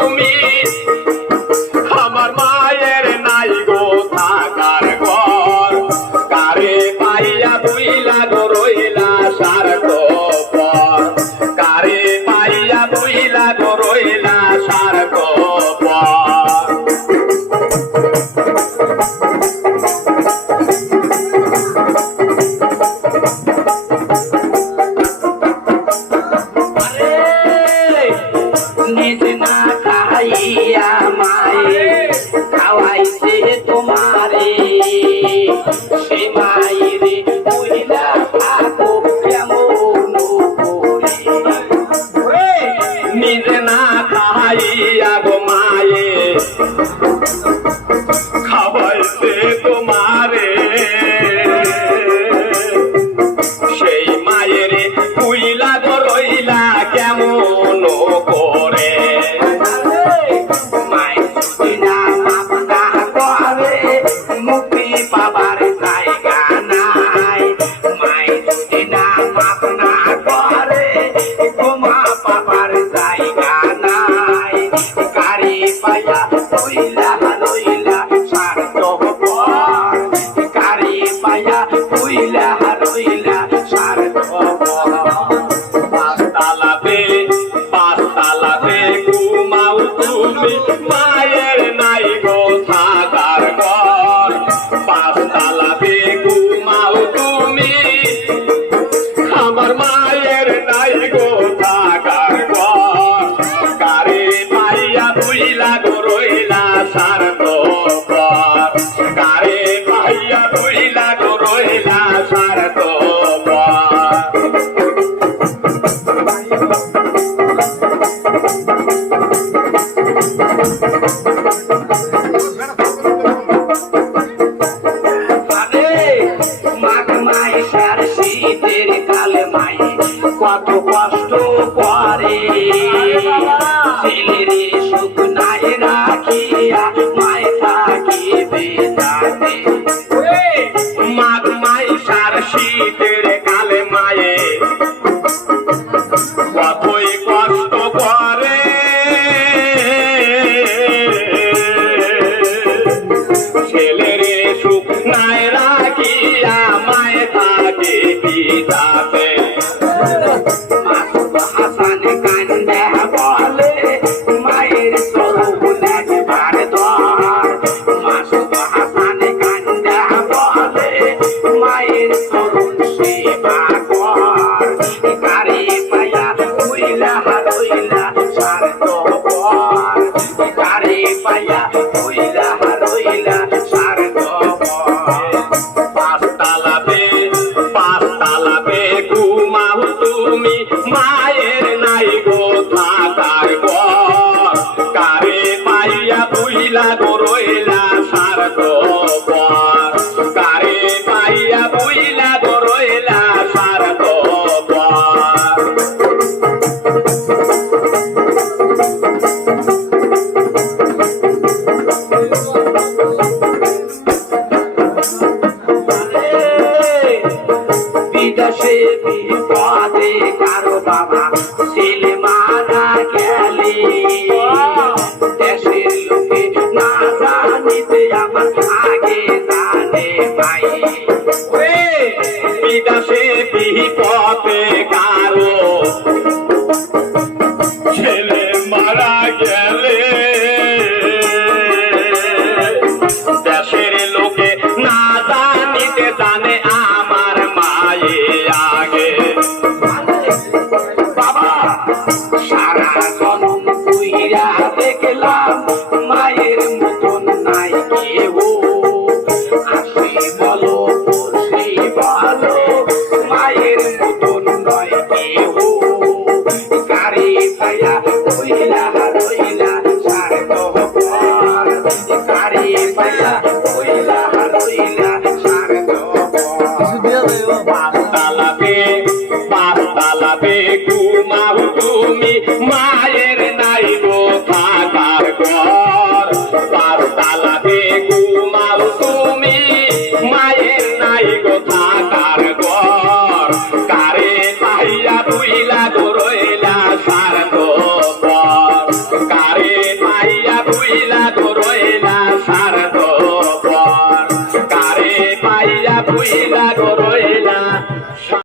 তুমি আমার মায়ের নাই গো থাকার ঘর কারে পাইয়া বুইলা গো রইলা স্বার্থপর কারে পাইয়া বুইলা গো রইলা স্বার্থপর নিজে না খাইয়া মায়ে খাওয়াইছে তোমারে সে মায়েরে মহিলা থাকো কেমন করে নিজে না খাইয়া গো মায়ে খাওয়াইছে তোমারে সেই মায়ের পুইলা গো রইলা কেমন করে মায়ের যদি না মাপ না করে মুক্তি পাবার জায়গা নাই মায়ের যদি না মাপ না করে ক্ষমা পাবার জায়গা নাই কারি পাইয়া রইলা রইলা স্বার্থপর কারি পাইয়া রইলা রইলা স্বার্থপর পাঁচতালাতে ঘুমাও তুমি মায়ের নাই গো থাকার ঘর পাঁচতালাতে ঘুমাও তুমি আমার মায়ের নাই গো থাকার ঘর কারে পাইয়া বুইলা গো রইলা স্বার্থপর কারে পাইয়া বুইলা গো রইলা স্বার্থপর শীতের কালে মাই কত কষ্ট করে ছেলেরে সুখ নাই রাখিয়া মায় থাকিবে জানে মাঘ মাইশার শীতের কালে মায়ে কতই কষ্ট করে ছেলেরে সুখ নাই রাখিয়া মায়ে থাকে পিতাতে হাসান কান্দে বলে মায়ের স্বরূপ একবার ধর মাসুদ হাসান কান্দে বলে মায়ের স্বরূপ সেবা কর কারে পায়া হইলা রইলা স্বার্থপর কারে পায়া হইলা রইলা স্বার্থপর পাঁচতালাতে ঘুমাও তুমি মায়ের নাই গো থাকার ঘর কারে পাইয়া বুইলা গো রইলা স্বার্থপর কারে পাইয়া বুইলা গো রইলা স্বার্থপর বিদেশে বিপদে কারো বাবা ছেলে মারা গেলে দেশের লোকে না জানিতে আমার আগে জানে ভাই বিদেশে বিপদে কারো ছেলে মারা গেলে দেশের লোকে না জানিতে জানে আমার মায়ে আগে বাবা সারা জনম কইরা দেখলাম মায়ের মতন নাই কেউ আসি বলো পড়ছি বলো মায়ের মতন নয় কেউ কারে পায়া রইলা রইলা স্বার্থপর কারে পায়া রইলা রইলা স্বার্থপর পাঁচতালাতে ঘুমাও তুমি মায়ের নাই গো থাকার ঘর পাঁচতালাতে ঘুমাও কারে পাইয়া বুইলা গরইলা স্বার্থপর কারে পাইয়া বুইলা গরইলা